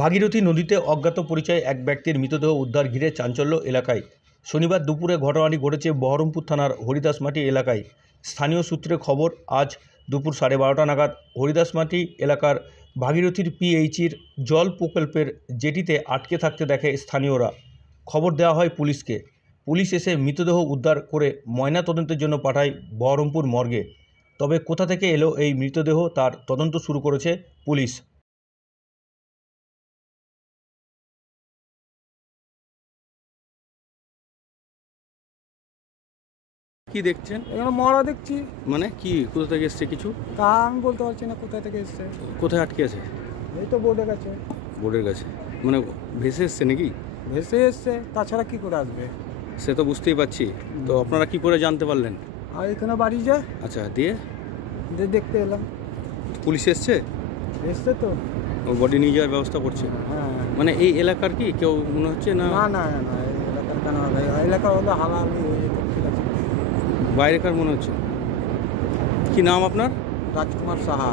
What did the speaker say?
ভাগীরথী নদীতে অজ্ঞাত পরিচয়ে এক ব্যক্তির মৃতদেহ উদ্ধার ঘিরে চাঞ্চল্য এলাকায়। শনিবার দুপুরে ঘটনাটি ঘটেছে বহরমপুর থানার হরিদাসমাটি এলাকায়। স্থানীয় সূত্রে খবর, আজ দুপুর 12:30 নাগাদ হরিদাসমাটি এলাকার ভাগীরথীর পিএইচির জল প্রকল্পের জেটিতে আটকে থাকতে দেখে স্থানীয়রা। খবর দেওয়া হয় পুলিশকে। পুলিশ এসে মৃতদেহ উদ্ধার করে ময়নাতদন্তের জন্য পাঠায় বহরমপুর মর্গে। তবে কোথা থেকে এলো এই মৃতদেহ তার তদন্ত শুরু করেছে পুলিশ। কি দেখছেন? এখানে মরা দেখছি। মানে কি, কোথা থেকে এসছে কিছু? তা আমি বলতে পারছি না কোথা থেকে এসছে। কোথায় আটকে আছে? এই তো বোর্ডের কাছে। বোর্ডের কাছে মানে ভেসে এসছে নাকি? ভেসে এসছে, তাছাড়া কি করে আসবে? সে তো বুঝতেই পারছি। তো আপনারা কি করে জানতে পারলেন? আর এখানে বাড়ি যায়, আচ্ছা, দিয়ে দেখতে এলাম। পুলিশ এসছে? এসছে তো। বডি নিয়ে যাওয়ার ব্যবস্থা করছে? হ্যাঁ। মানে এই এলাকার কি কেউ মনে হচ্ছে না? না না না, এই এলাকার কেন হবে? এলাকার হলো হালালি হয়ে যেত, ঠিক আছে। বাইরেকার মনে হচ্ছে। কি নাম আপনার? রাজকুমার সাহা।